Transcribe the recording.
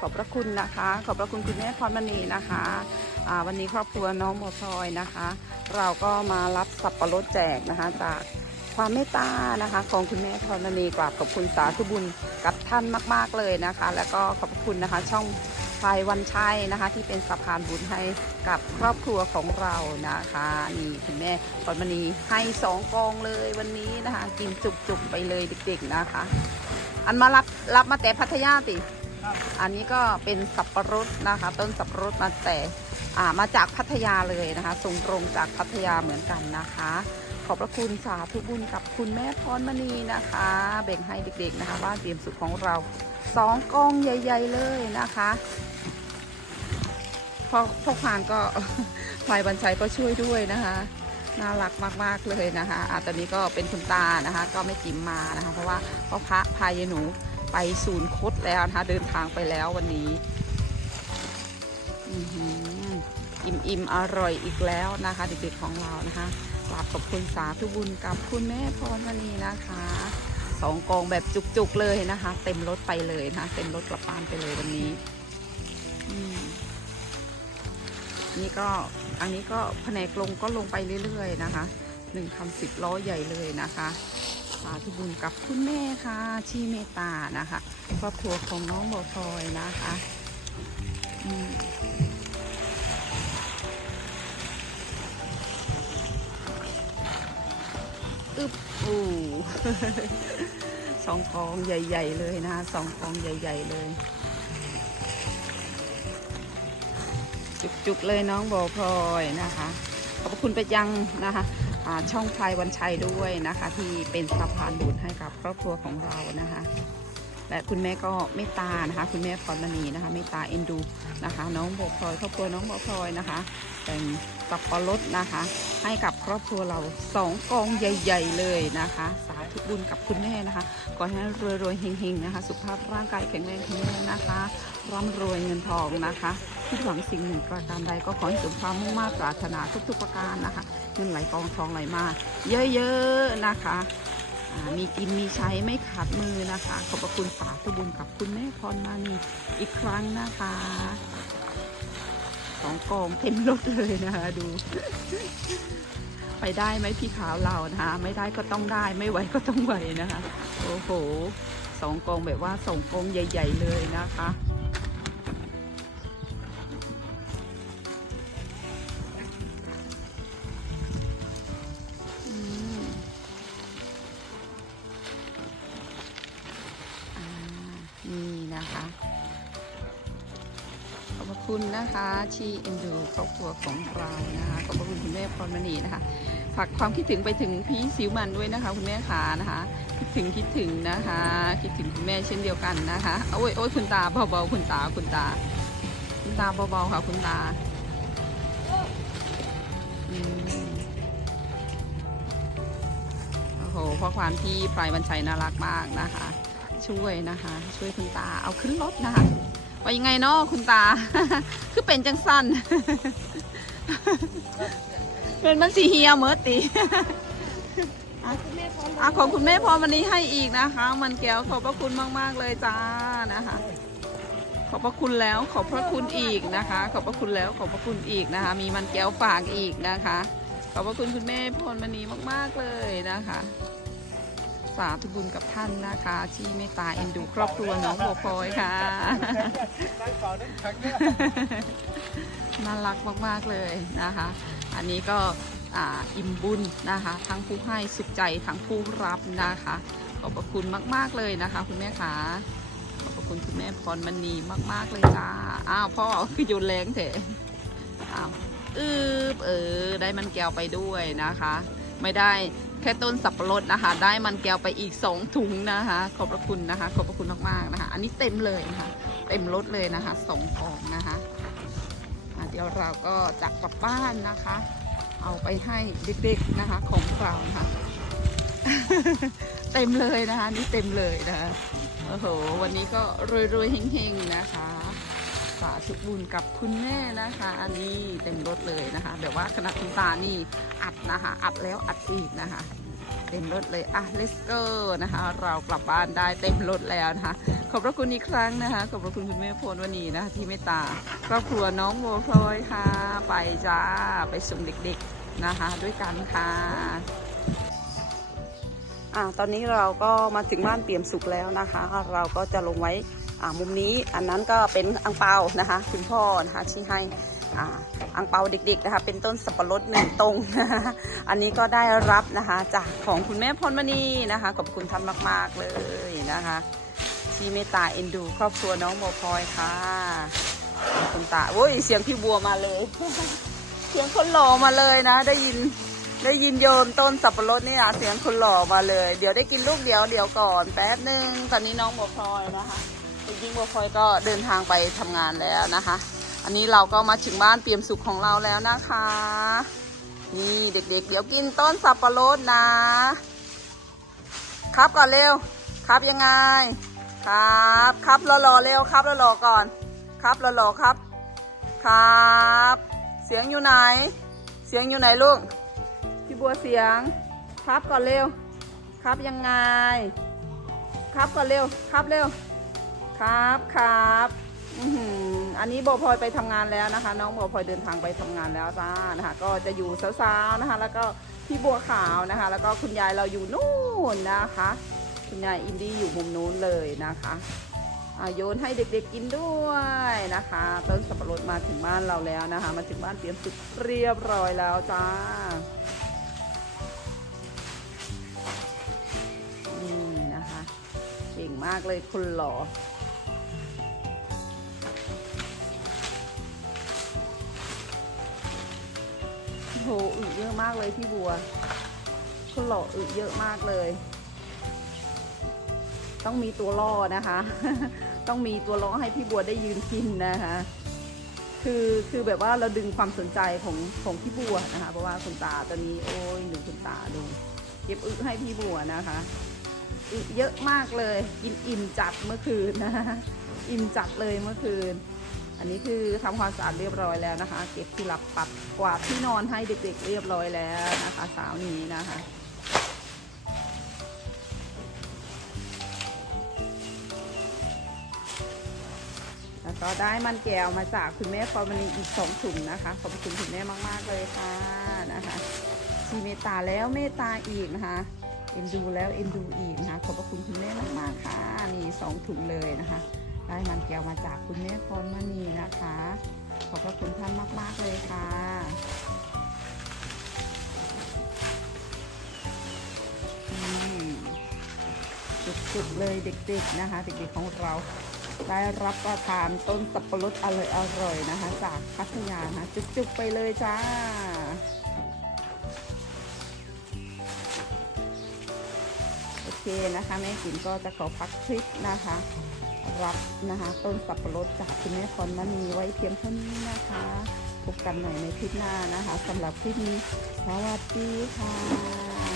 ขอบพระคุณนะคะ ขอบพระคุณคุณแม่พรมณีนะคะวันนี้ครอบครัวน้องโมพลอยนะคะ เราก็มารับสับปะรดแจกนะคะ จากความเมตตานะคะ ของคุณแม่พรมณีกราบขอบคุณสาธุบุญกับท่านมาก ๆเลยนะคะ แล้วก็ขอบพระคุณนะคะ ช่องพลายวันชัยนะคะ ที่เป็นสะพานบุญให้กับครอบครัวของเรานะคะนี่คุณแม่พรมณีให้สองกองเลยวันนี้นะคะ กินจุกๆไปเลยเด็กๆนะคะ อันมารับรับมาแต่พัทยาติ อันนี้ก็เป็นสับปะรดนะคะ ต้นสับปะรดมาแต่อ่ามาจากพัทยาเลยนะคะส่งตรงจากพัทยาเหมือนกันนะคะ ขอบพระคุณสาธุบุญกับคุณแม่พรมณีนะคะ แบ่งให้เด็กๆนะคะบ้านเตรียมสุขของเราสองกองใหญ่ ๆ เลยนะคะพ่อพ่อพานก็พลายบัญชัยก็ช่วยด้วยนะคะน่ารักมากๆเลยนะคะอะตอนนี้ก็เป็นคุณตานะคะ ก็ไม่จิ้มมานะคะ เพราะว่าพ่อพระพายายหนู ไปศูนย์คดแล้วนะคะ เดินทางไปแล้ววันนี้อิ่มอิ่มอร่อยอีกแล้วนะคะ เด็กๆของเรานะคะกราบขอบคุณสาธุบุญกับคุณแม่พรมณีนะคะสองกองแบบจุกๆเลยนะคะ เต็มรถไปเลยนะคะเต็มรถกลับบ้านไปเลยวันนี้นี่ก็อันนี้ก็แผนกลงก็ลงไปเรื่อยๆนะคะหนึ่งคันสิบล้อใหญ่เลยนะคะาธุบุญกับคุณแม่ค่ะชีเมตานะคะครอบครัวของน้องโบพลอยนะคะอึบอูสองกองใหญ่ ๆ เลยนะคะสองกองใหญ่ ๆ เลย จุก ๆ เลยน้องโบพลอยนะคะ ขอบคุณไปยังนะคะ ช่องพลายวันชัยด้วยนะคะ ที่เป็นสะพานบุญให้กับครอบครัวของเรานะคะ และคุณแม่ก็เมตตานะคะ คุณแม่พรมณีนะคะเมตตาเอ็นดูนะคะ น้องโบพลอยครอบครัวน้องโบพลอยนะคะแต่งสับปะรดนะคะ ให้กับครอบครัวเราสองกองใหญ่ ๆ เลยนะคะ สาธุบุญกับคุณแม่นะคะขอให้รวยๆเฮงๆนะคะ สุขภาพร่างกายแข็งแรงแข็งแรงนะคะร่ำรวยเงินทองนะคะ คิดหวังสิ่งหนึ่งประการใดก็ขอให้สมความมุ่งมา่ปรารถนาทุกๆประการนะคะเงินไหลกองทองไหลมา เยอะๆนะคะมีกินมีใช้ไม่ขาดมือนะคะ ขอบพระคุณสาธุบุญกับคุณแม่พรมานีอีกครั้งนะคะสองกองเต็มรถเลยนะคะดู ไปได้ไหมพี่ขาวเรานะคะไม่ได้ก็ต้องได้ไม่ไหวก็ต้องไหวนะคะ โอ้โหสองกองแบบว่าสองกองใหญ่ ๆ เลยนะคะ คุณนะคะที่เอ็นดูครอบครัวของเรานะคะขอบพระคุณคุณแม่พรมณีนะคะฝากความคิดถึงไปถึงพี่สิวมันด้วยนะคะคุณแม่ขานะคะคิดถึงคิดถึงนะคะ คิดถึงคุณแม่เช่นเดียวกันนะคะโอ้ยโอ้ยคุณตาเบาๆคุณตาคุณตา คุณตาเบาๆค่ะคุณตาโอ้โหเพราะความที่พลายวันชัยน่ารักมากนะคะ ช่วยนะคะ ช่วยคุณตาเอาขึ้นรถนะคะ ว่ายังไงเนาะคุณตา คือเป็นจังสั้นเป็นมันสีเฮียเมิร์ติอะอะของคุณแม่พรวันนี้ให้อีกนะคะ มันแก้วขอบพระคุณมาก ๆ เลยจ้านะคะ ขอบพระคุณแล้วขอบพระคุณอีกนะคะ ขอบพระคุณแล้วขอบพระคุณอีกนะคะ มีมันแก้วฝากอีกนะคะ ขอบพระคุณคุณแม่พรมณีมาก ๆ เลยนะคะ สาธุบุญกับท่านนะคะ ที่เมตตาเอ็นดูครอบครัวน้องโบพลอยค่ะ น่ารักมาก ๆ เลยนะคะ อันนี้ก็อ,อิ่มบุญนะคะ ทั้งผู้ให้สุขใจทั้งผู้รับนะคะ ขอบพระคุณมาก ๆ เลยนะคะ คุณแม่คะขอบพระคุณคุณแม่พรมณีมาก ๆ เลยจ้า อ้าวพ่อคือโยนแรงเถอะอ้าวอืบเออได้มันแก้วไปด้วยนะคะ ไม่ได้ ค่ต้นสับปะรดนะคะ ได้มันแก้วไปอีกสองถุงนะคะ ขอบพระคุณนะคะ ขอบพระคุณมากๆนะคะ อันนี้เต็มเลยนะคะเต็มรถเลยนะคะสองกล่องนะคะะเดี๋ยวเราก็จะกลับบ้านนะคะ เอาไปให้เด็กๆนะคะของเรานะคะเต็มเลยนะคะ นี่เต็มเลยนะคะโอ้โหวันนี้ก็รวยๆเฮงๆนะคะ สาธุบุญกับคุณแม่นะคะ อันนี้เต็มรถเลยนะคะ แบบว่าคณะคุณตานี่อัดนะคะ อัดแล้วอัดอีกนะคะ เต็มรถเลยอะ let's go นะคะ เรากลับบ้านได้เต็มรถแล้วนะคะ ขอบพระคุณอีกครั้งนะคะ ขอบพระคุณคุณแม่พลวันนี้นะคะที่เมตตาครอบครัวน้องโบพลอยค่ะ ไปจ้าไปส่งเด็กๆนะคะ ด้วยกันค่ะอ่าตอนนี้เราก็มาถึงบ้านเปี่ยมสุขแล้วนะคะ เราก็จะลงไว้ มุมนี้อันนั้นก็เป็นอังเปานะคะคุณพ่อนะคะที่ให้อ่าอังเปาเด็กๆนะคะเป็นต้นสับปะรดหนึ่งตรงนะคะอันนี้ก็ได้รับนะคะจากของคุณแม่พรมณีนะคะขอบคุณท่านมาก ๆเลยนะคะที่เมตตาเอ็นดู ครอบครัวน้องโมพลอยค่ะคุณตาโอ้ยเสียงพี่บัวมาเลย เสียงคนหล่อมาเลยนะ ได้ยินได้ยินโยนต้นสับปะรดนี่นะเสียงคนหล่อมาเลย เดี๋ยวได้กินลูกเดียวเดี๋ยวก่อนแป๊บหนึ่งตอนนี้น้องบัวพลอยนะคะ จริงบัวพลอยก็เดินทางไปทำงานแล้วนะคะ อันนี้เราก็มาถึงบ้านเปียมสุขของเราแล้วนะคะ นี่เด็กๆเดี๋ยวกินต้นสับปะรดนะ ครับก่อนเร็ว ครับยังไง ครับ ครับรอๆเร็วครับรอๆก่อน ครับรอๆครับ ครับ เสียงอยู่ไหน เสียงอยู่ไหนลูก พี่บัวเสียง ครับก่อนเร็ว ครับยังไง ครับก่อนเร็ว ครับเร็ว ครับครับอันนี้โบพลอยไปทำงานแล้วนะคะ น้องโบพลอยเดินทางไปทำงานแล้วจ้านะคะ ก็จะอยู่สาวๆนะคะ แล้วก็พี่บัวขาวนะคะ แล้วก็คุณยายเราอยู่นู่นนะคะ คุณยายอินดี้อยู่มุมนู้นเลยนะคะอาโยนให้เด็กๆกินด้วยนะคะ ต้นสับปะรดมาถึงบ้านเราแล้วนะคะ มาถึงบ้านเตรียมสุดเรียบร้อยแล้วจ้านี่นะคะ เก่งมากเลยคุณหล่อ โหอึเยอะมากเลยพี่บัวคุณหล่ออึเยอะมากเลย ต้องมีตัวล่อนะคะ ต้องมีตัวล่อให้พี่บัวได้ยืนกินนะคะ คือคือแบบว่าเราดึงความสนใจของของพี่บัวนะคะ เพราะว่าคุณตาตอนนี้โอ้ยดูคุณตาดูเก็บอึให้พี่บัวนะคะอึเยอะมากเลย กินอิ่มจัดเมื่อคืนนะคะอิ่มจัดเลยเมื่อคืน อันนี้คือทำความสะอาดเรียบร้อยแล้วนะคะ เก็บที่หลับปัดกวาดที่นอนให้เด็กๆเรียบร้อยแล้วนะคะเช้านี้นะคะแล้วก็ได้มันแก้วมาจากคุณแม่ฟอร์มานีอีกสองถุงนะคะ ขอบคุณคุณแม่มาก ๆ เลยค่ะนะคะชีเมตตาแล้วเมตตาอีกนะคะเอ็นดูแล้วเอ็นดูอีกนะคะขอบคุณคุณแม่มากๆค่ะนี่สองถุงเลยนะคะ ได้มันแก้วมาจากคุณแม่พรมณีนะคะ ขอบพระคุณท่านมาก ๆ เลยค่ะสุดๆเลยเด็กๆนะคะ เด็กๆของเราได้รับประทานต้นสับปะรดอร่อยๆนะคะ จากพัทยานะจุกๆไปเลยจ้าโอเคนะคะแม่กินก็จะขอพักคลิปนะคะ รับนะคะต้นสับปะรดจากคุณแม่พรมณีไว้เพียงเท่านี้นะคะพบกันใหม่ในคลิปหน้านะคะสำหรับคลิปนี้สวัสดีค่ะ